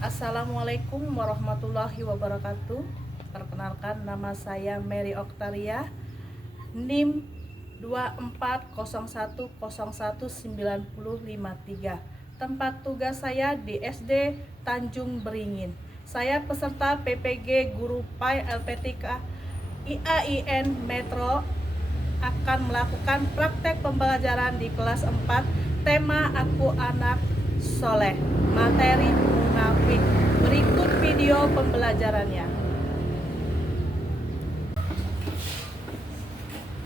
Assalamualaikum warahmatullahi wabarakatuh. Perkenalkan, nama saya Mary Oktaria, NIM 2401019053. Tempat tugas saya di SD Tanjung Beringin. Saya peserta PPG Guru PAI LPTK IAIN Metro akan melakukan praktek pembelajaran di kelas 4, tema Aku Anak Soleh, materi munafik. Berikut video pembelajarannya.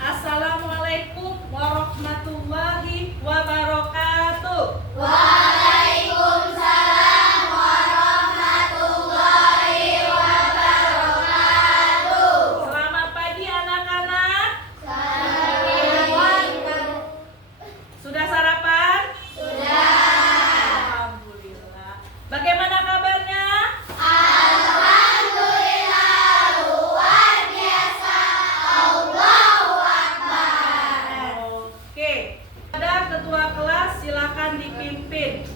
Assalamualaikum warahmatullahi wabarakatuh. Waalaikumsalam warahmatullahi wabarakatuh. Selamat pagi anak-anak. Sudah sarapan? Sudah. Alhamdulillah. Bagaimana kabarnya? Alhamdulillah luar biasa. Allahu Akbar. Oke. Ada ketua kelas, silakan dipimpin.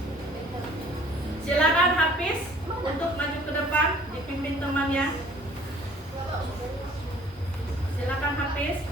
Silakan Hafiz untuk maju ke depan, dipimpin temannya. Silakan Hafiz.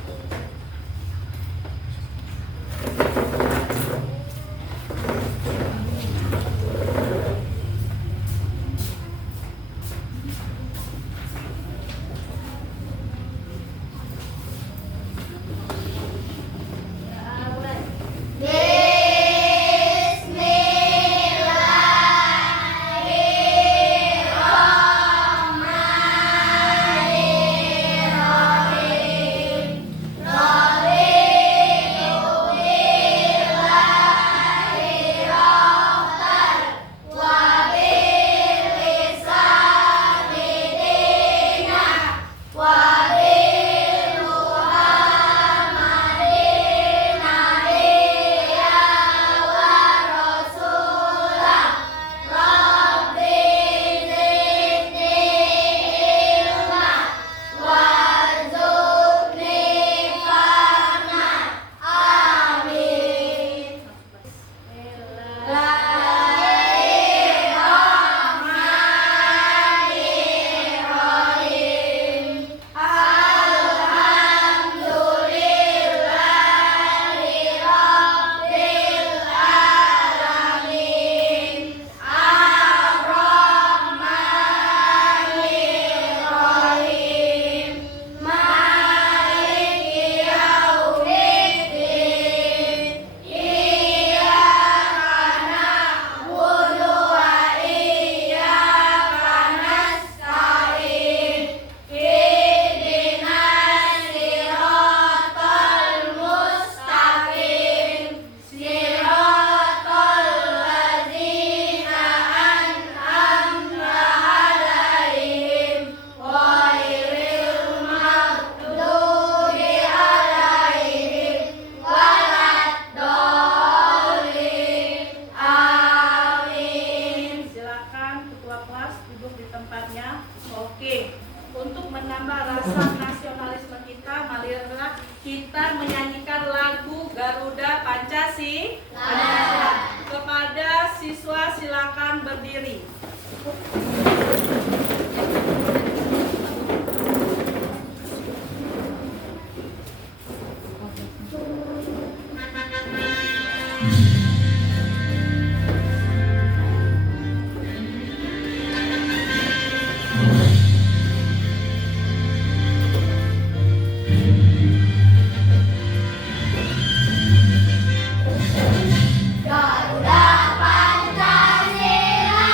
Oke, untuk menambah rasa nasionalisme kita, marilah kita menyanyikan lagu Garuda Pancasila. Kepada siswa silakan berdiri. Garuda Pancasila,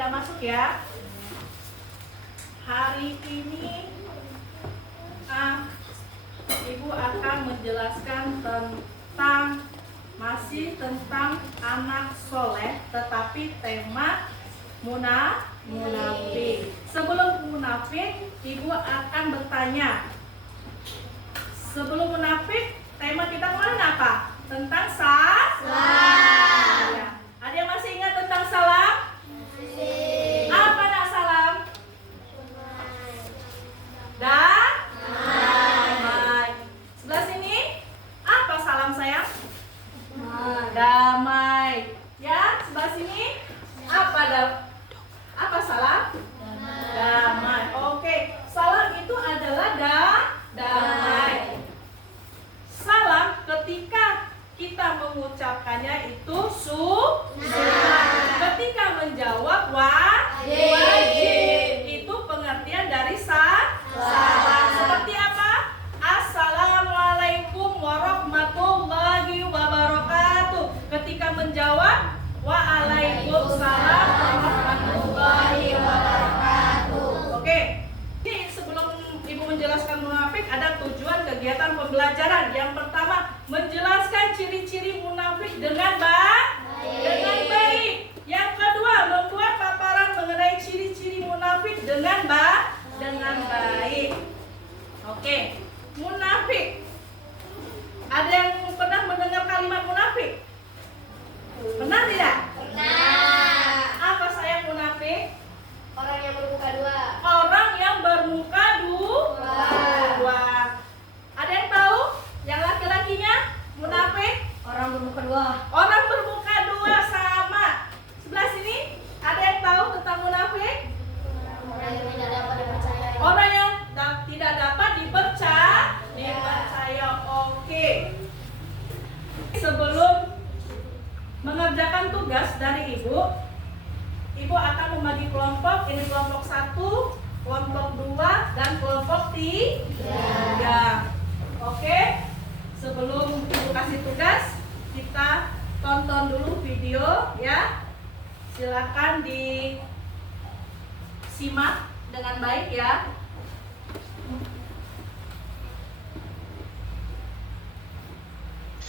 tidak masuk ya. Hari ini Ibu akan menjelaskan masih tentang anak soleh, tetapi tema munafik. Sebelum munafik, Ibu akan bertanya. Sebelum munafik, tema kita kemarin apa? Tentang salam. Ya. Ada yang masih ingat tentang salam? Apa nak salam? Damai. Sebelah sini, apa salam sayang? Damai. Ya, sebelah sini, apa salam? Damai. Oke, salam itu adalah damai. Salam ketika kita mengucapkannya itu sunnah. Ketika menjawab wajib. Itu pengertian dari salam. Seperti apa? Assalamualaikum warahmatullahi wabarakatuh. Ketika menjawab waalaikumsalam warahmatullahi wabarakatuh. Oke. Ini sebelum Ibu menjelaskan munafik, ada tujuan kegiatan pembelajaran. Yang pertama, menjelaskan ciri-ciri munafik dengan baik. Yang kedua, membuat paparan mengenai ciri-ciri munafik dengan baik. Oke, munafik. Ada yang pernah mendengar kalimat munafik? Pernah tidak? Pernah. Apa sayang munafik? Orang yang bermuka dua. Orang yang bermuka dua. Ada yang tahu? Yang laki-lakinya munafik? Orang bermuka dua. Orang bermuka dua sama. Sebelah sini ada yang tahu tentang munafik? Orang yang tidak dapat dipercayai. Orang yang tidak dapat dipercaya. Oke. Sebelum mengerjakan tugas dari Ibu akan membagi kelompok. Ini kelompok 1, kelompok 2, dan kelompok 3. Oke. Sebelum Ibu kasih tugas, kita tonton dulu video ya. Silakan disimak dengan baik ya.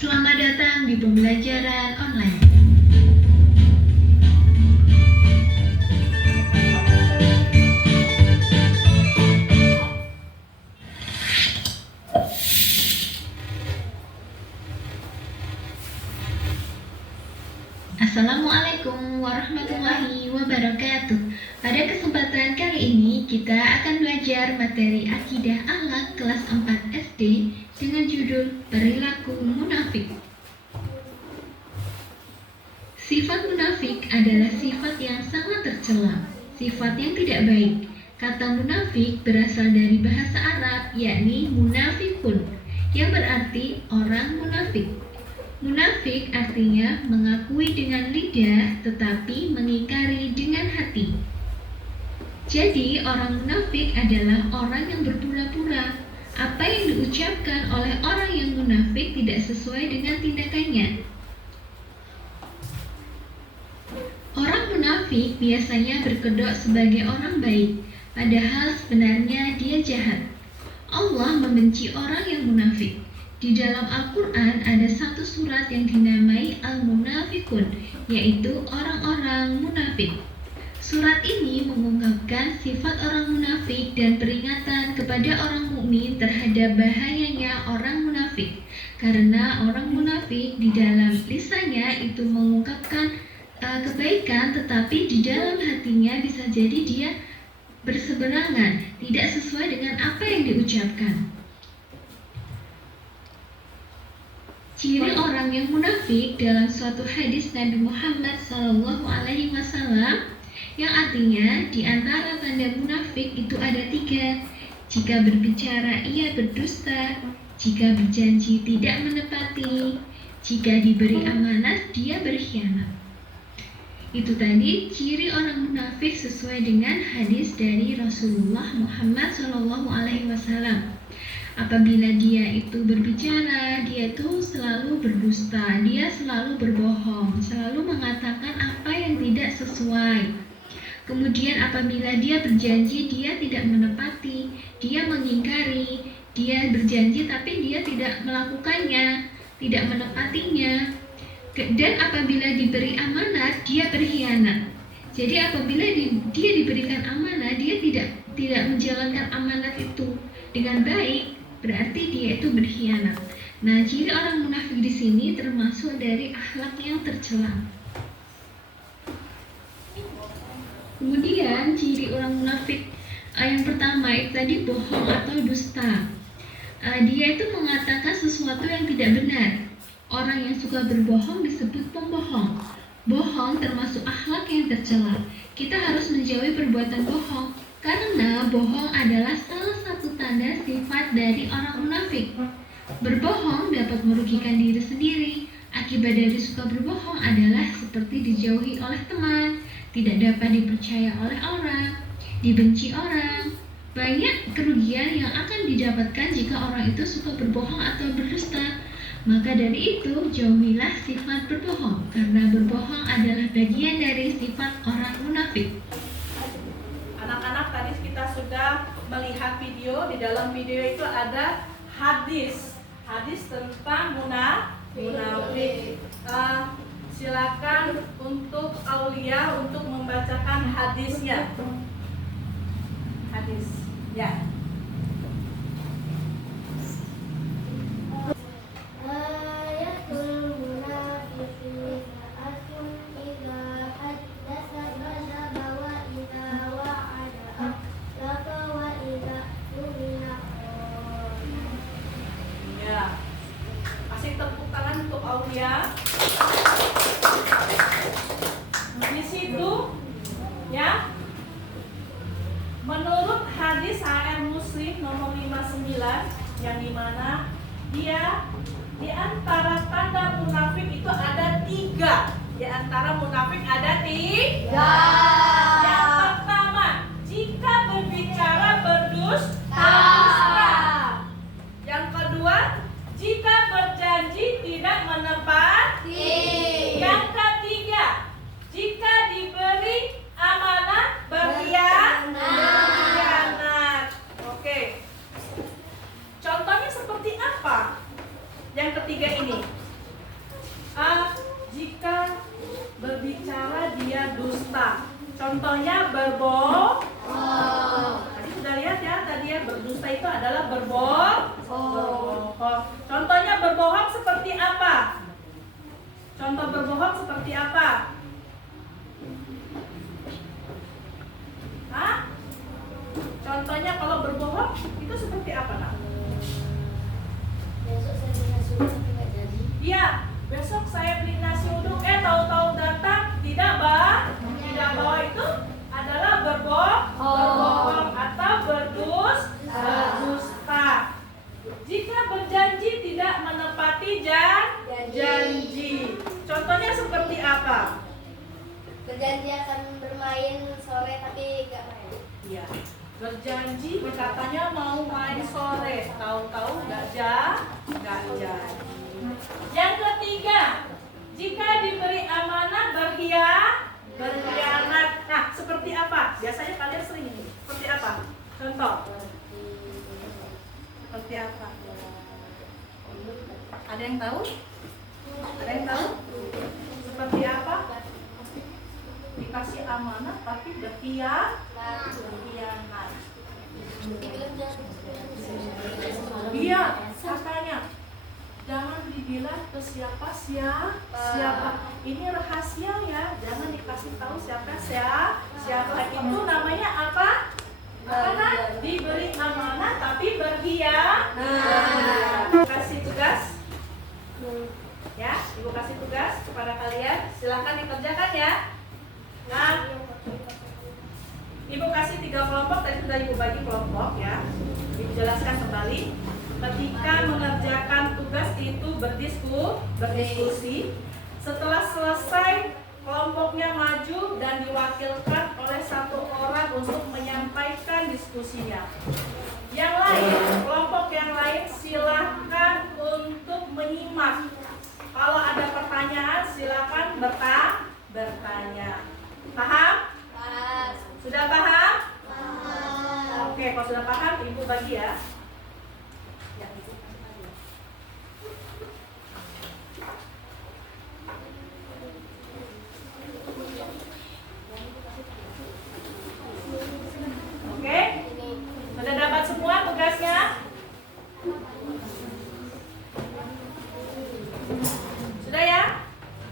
Selamat datang di pembelajaran online. Assalamualaikum warahmatullahi wabarakatuh. Pada kesempatan kali ini kita akan belajar materi akidah akhlak kelas 4 SD dengan judul perilaku munafik. Sifat munafik adalah sifat yang sangat tercela, sifat yang tidak baik. Kata munafik berasal dari bahasa Arab, yakni munafikun, yang berarti orang munafik. Munafik artinya mengakui dengan lidah tetapi mengingkari dengan hati. Jadi orang munafik adalah orang yang berpura-pura. Apa yang diucapkan oleh orang yang munafik tidak sesuai dengan tindakannya. Orang munafik biasanya berkedok sebagai orang baik, padahal sebenarnya dia jahat. Allah membenci orang yang munafik. Di dalam Al-Quran ada satu surat yang dinamai Al-Munafikun, yaitu orang-orang munafik. Surat ini mengungkapkan sifat orang munafik dan peringatan kepada orang mukmin terhadap bahayanya orang munafik. Karena orang munafik di dalam lisannya itu mengungkapkan kebaikan, tetapi di dalam hatinya bisa jadi dia berseberangan, tidak sesuai dengan apa yang diucapkan. Ciri orang yang munafik dalam suatu hadis Nabi Muhammad SAW yang artinya di antara tanda munafik itu ada 3. Jika berbicara ia berdusta, jika berjanji tidak menepati, jika diberi amanat dia berkhianat. Itu tadi ciri orang munafik sesuai dengan hadis dari Rasulullah Muhammad SAW. Apabila dia itu berbicara, dia itu selalu berdusta, dia selalu berbohong, selalu mengatakan apa yang tidak sesuai. Kemudian apabila dia berjanji, dia tidak menepati, dia mengingkari, dia berjanji tapi dia tidak melakukannya, tidak menepatinya. Dan apabila diberi amanat, dia berkhianat. Jadi apabila dia diberikan amanah, dia tidak menjalankan amanat itu dengan baik, berarti dia itu berkhianat. Nah, ciri orang munafik di sini termasuk dari akhlak yang tercela. Kemudian ciri orang munafik yang pertama itu tadi bohong atau dusta. Dia itu mengatakan sesuatu yang tidak benar. Orang yang suka berbohong disebut pembohong. Bohong termasuk akhlak yang tercela. Kita harus menjauhi perbuatan bohong karena bohong adalah salah satu tanda sifat dari orang munafik. Berbohong dapat merugikan diri sendiri. Akibat dari suka berbohong adalah seperti dijauhi oleh teman, tidak dapat dipercaya oleh orang, dibenci orang. Banyak kerugian yang akan didapatkan jika orang itu suka berbohong atau berdusta. Maka dari itu, jauhilah sifat berbohong, karena berbohong adalah bagian dari sifat orang munafik. Anak-anak, tadi kita sudah melihat video. Di dalam video itu ada hadis tentang munafik. Silakan untuk Aulia untuk membacakan hadisnya. Hadis, ya. Ayatul munafiqin asun idza haddatsa kadzaba wa idza wa'ada akhlafa wa idza tumina khana. Ya. Kasih tepuk tangan untuk Aulia. Di situ, ya. Menurut hadis HR Muslim nomor 59, yang dimana dia di antara tanda munafik itu ada 3. Di antara munafik ada 3. Yang pertama, jika berbicara berdusta. Yang kedua, jika berjanji tidak menepati. Yang ketiga, jika diberi amanah berkhianat. Oke. Contohnya seperti apa? Yang ketiga ini. Jika berbicara dia dusta. Contohnya berbohong. Tadi sudah lihat ya, tadi ya berdusta itu adalah berbohong. Contohnya berbohong seperti apa? Contoh berbohong seperti apa? Contohnya kalau berbohong itu seperti apa, Nak? Besok saya beli nasi uduk tidak jadi. Iya, besok saya beli nasi uduk, tahu-tahu datang tidak bawa, itu adalah berbohong atau berdusta. Jika berjanji tidak menepati janji. Contohnya seperti apa? Berjanji akan bermain sore tapi nggak main. Iya. Berjanji katanya mau main sore, tahu-tahu nggak jadi. Yang ketiga, jika diberi amanah berkhianat. Nah, seperti apa? Biasanya kalian sering ini. Seperti apa? Contoh. Seperti apa? Ada yang tahu? Ada yang tahu? Seperti apa? Dikasih amanah tapi berkhianat. Iya, katanya jangan dibilang ke siapa. Ini rahasia ya, jangan dikasih tahu siapa. Itu namanya apa? Karena diberi amanah tapi berkhianat. Kasih tugas. Ya, Ibu kasih tugas kepada kalian. Silakan dikerjakan ya. Nah, Ibu kasih 3 kelompok, tadi sudah Ibu bagi kelompok ya. Ibu jelaskan kembali. Ketika mengerjakan tugas itu berdiskusi. Setelah selesai, kelompoknya maju dan diwakilkan oleh 1 orang untuk menyampaikan diskusinya. Yang lain, kelompok yang lain silakan untuk menyimak. Kalau ada pertanyaan silakan bertanya. Paham? Oke, kalau sudah paham, Ibu bagi ya. Oke, sudah dapat semua tugasnya? Sudah ya?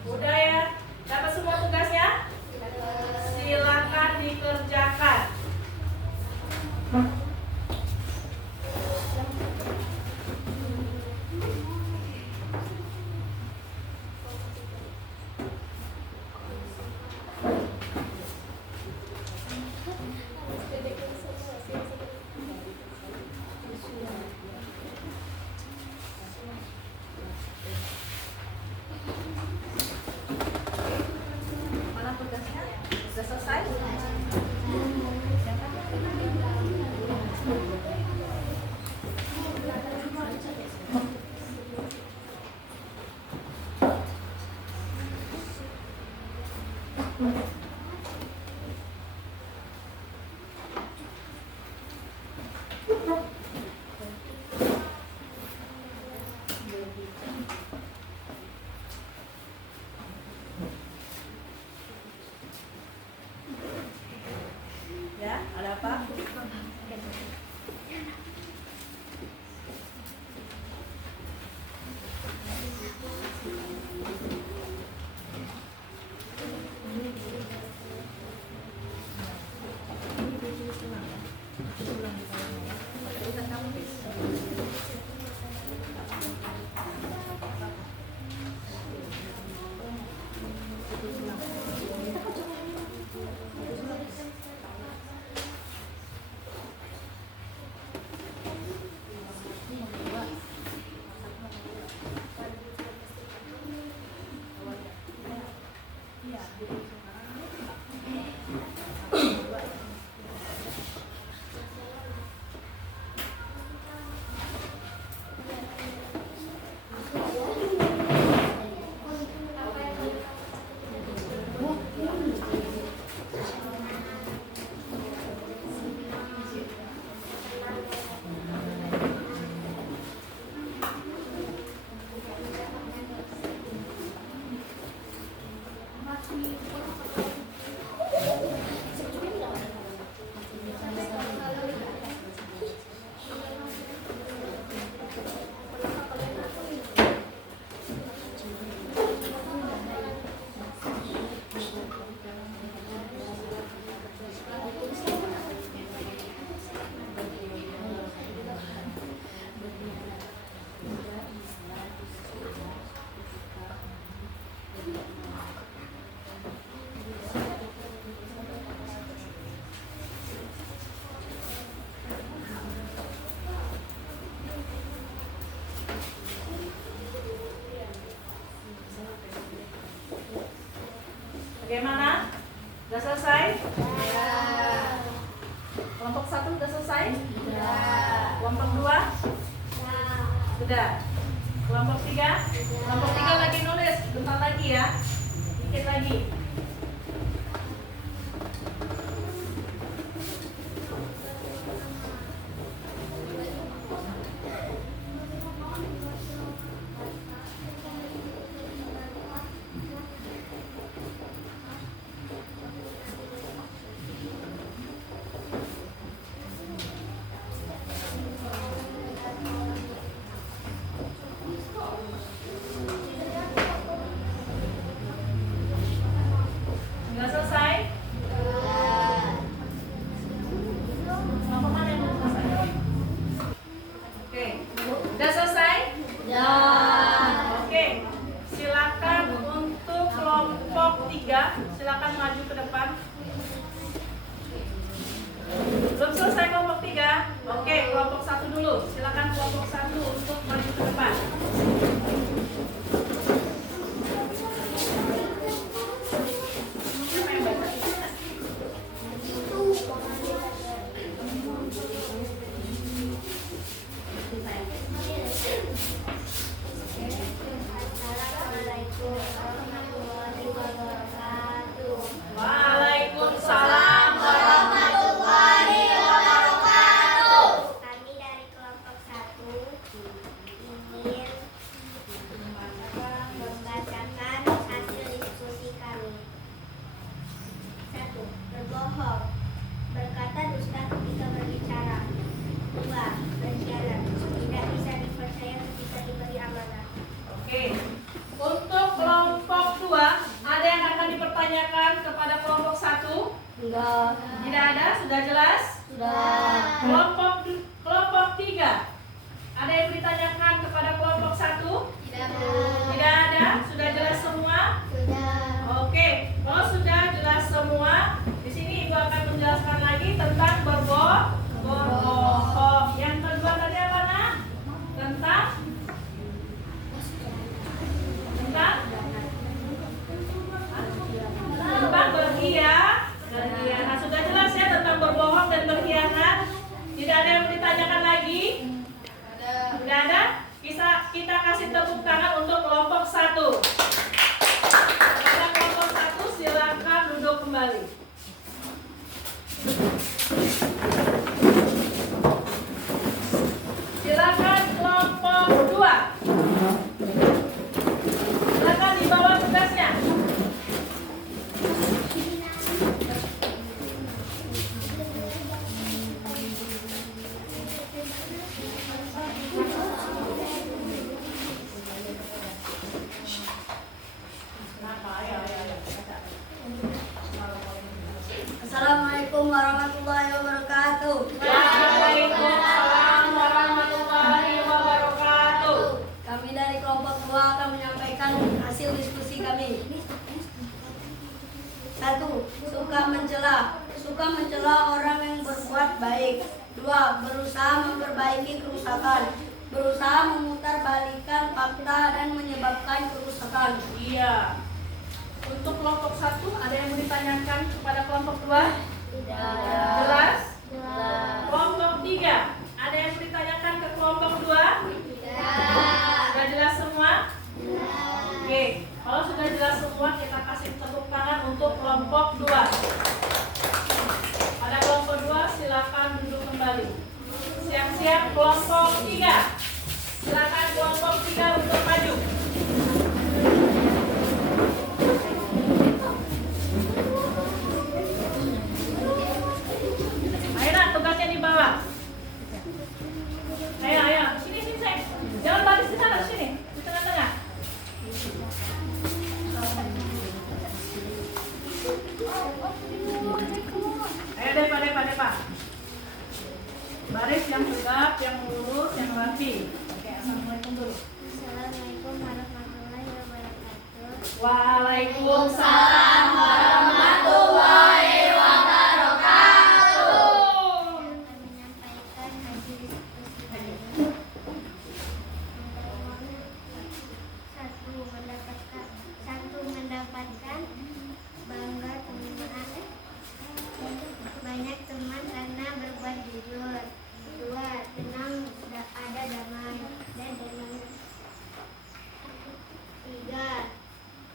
Udah ya? Dapat semua tugasnya? Silakan dikerjakan. Mana tugasnya? Sudah selesai? Ya, ada apa? Bagaimana? Sudah selesai? Ya. Kelompok 1 sudah selesai? Ya. Kelompok 2? Sudah. Kelompok 3? Kelompok 3 lagi nulis, bentar lagi ya. Dikit lagi. Tidak ada, sudah jelas? Sudah. Kelompok 3. Ada yang ditanyakan kepada kelompok 1? Tidak. Tidak ada, sudah jelas semua? Sudah. Oke, kalau sudah jelas semua, di sini Ibu akan menjelaskan lagi tentang berbohong. Yang kedua tadi apa, Nak? Tentang berkhianat. Nah, sudah jelas ya tentang berbohong dan berkhianat. Tidak ada yang ditanyakan lagi? Tidak ada? Kita kasih tepuk tangan untuk kelompok 1. Kepada kelompok 1 silakan duduk kembali. Silakan kelompok 2. Silakan dibawa tugasnya. Assalamualaikum warahmatullahi wabarakatuh. Waalaikumsalam warahmatullahi wabarakatuh. Kami dari kelompok 2 akan menyampaikan hasil diskusi kami. 1. Suka mencela. Suka mencela orang yang berbuat baik. 2. Berusaha memperbaiki kerusakan. Berusaha memutarbalikkan fakta dan menyebabkan kerusakan. Iya. Untuk kelompok 1 ada yang mau ditanyakan kepada kelompok 2? Tidak. Jelas? Tidak. Kelompok 3 ada yang mau ditanyakan ke kelompok 2? Tidak. Sudah jelas semua? Tidak. Oke, kalau sudah jelas semua kita kasih tepuk tangan untuk kelompok 2. Pada kelompok 2 silakan duduk kembali. Siap-siap kelompok 3. Silakan kelompok 3 untuk maju. Ayo nak, tugasnya di bawah. Ayo, sini sayang. Jangan baris di sana, sini, di tengah-tengah. Ayo Depa. Baris yang tegap, yang lurus, yang rapi. Oke, assalamualaikum dulu. Assalamualaikum warahmatullahi wabarakatuh. Waalaikumsalam warahmatullahi wabarakatuh. Menyampaikan hasil diskusi kami. Satu mendapatkan bangga teman banyak teman karena berbuat jujur. 2. Tenang ada damai dan damai. 3.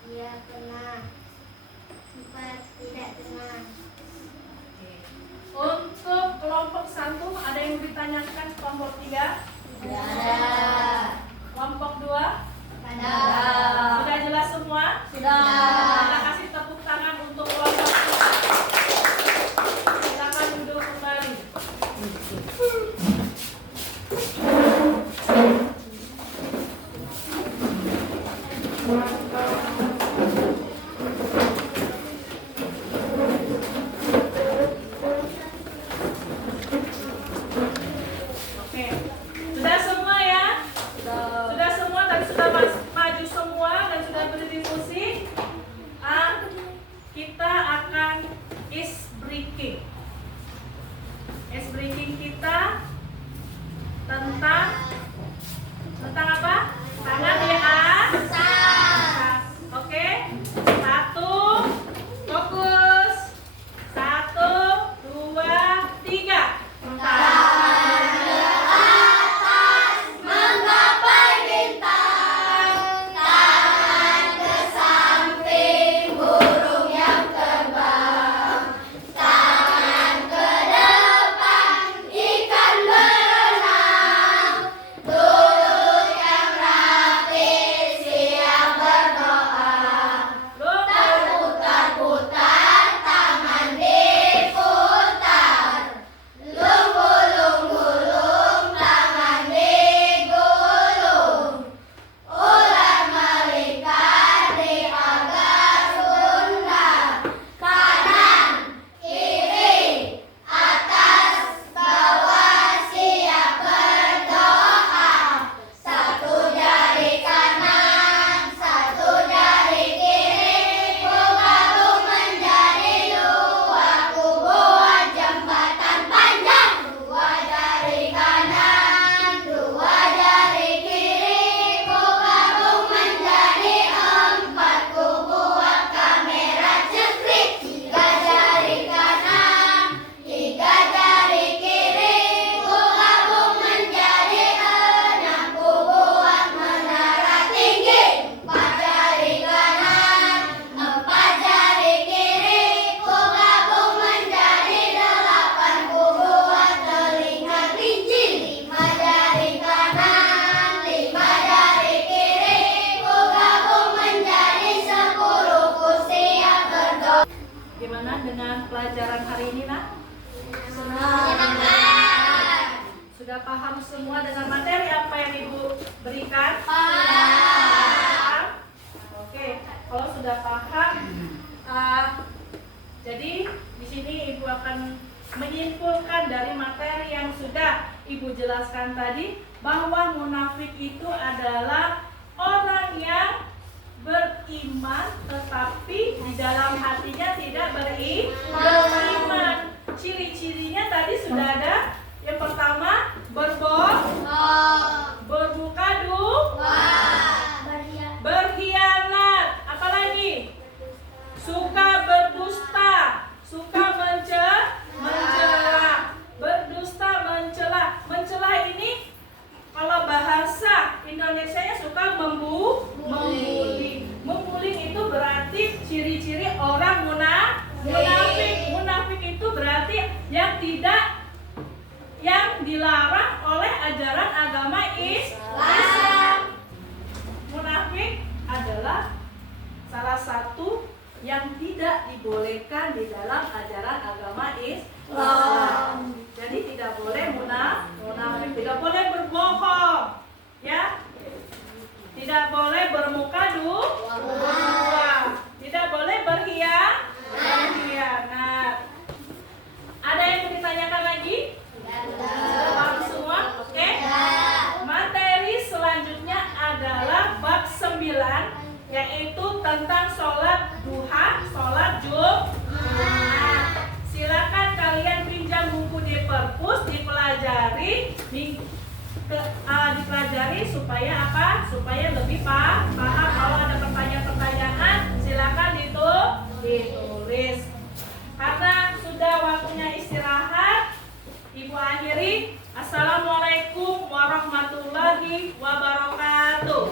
Dia pernah. 4. Tidak tenang. Untuk kelompok 1 ada yang ditanyakan kelompok 3? Tidak ada. Kelompok 2? Ada. Sudah jelas semua? Sudah. Kita kasih tepuk tangan untuk kelompok 2. Silakan duduk kembali. Oke, sudah semua ya? Sudah semua, tadi sudah maju pelajaran hari ini, Nak? Sudah paham semua dengan materi apa yang Ibu berikan? Paham? Oke, kalau sudah paham, jadi di sini Ibu akan menyimpulkan dari materi yang sudah Ibu jelaskan tadi, bahwa munafik itu adalah orang yang beriman tetapi di dalam hatinya tidak beriman. Ciri-cirinya tadi sudah ada. Yang pertama, berbuka berkhianat. Apalagi? Suka berdusta, suka mencela, berdusta, mencela ini kalau bahasa Indonesianya suka membuli. Membuli itu berarti ciri-ciri orang munafik. Munafik itu berarti yang dilarang oleh ajaran agama Islam. Munafik adalah salah satu yang tidak dibolehkan di dalam ajaran agama Islam. Jadi tidak boleh munafik, tidak boleh berbohong, ya, tidak boleh bermuka dua, tidak boleh berkhianat. Ada yang mau ditanyakan lagi? Sudah paham semua? Oke. Materi selanjutnya adalah bab 9, yaitu tentang sholat duha, sholat Jumat. Silakan kalian pinjam buku di perpus, dipelajari supaya apa? Supaya lebih paham. Kalau ada pertanyaan-pertanyaan, silakan ditulis. Karena sudah waktunya istirahat, Ibu akhiri. Assalamualaikum warahmatullahi wabarakatuh.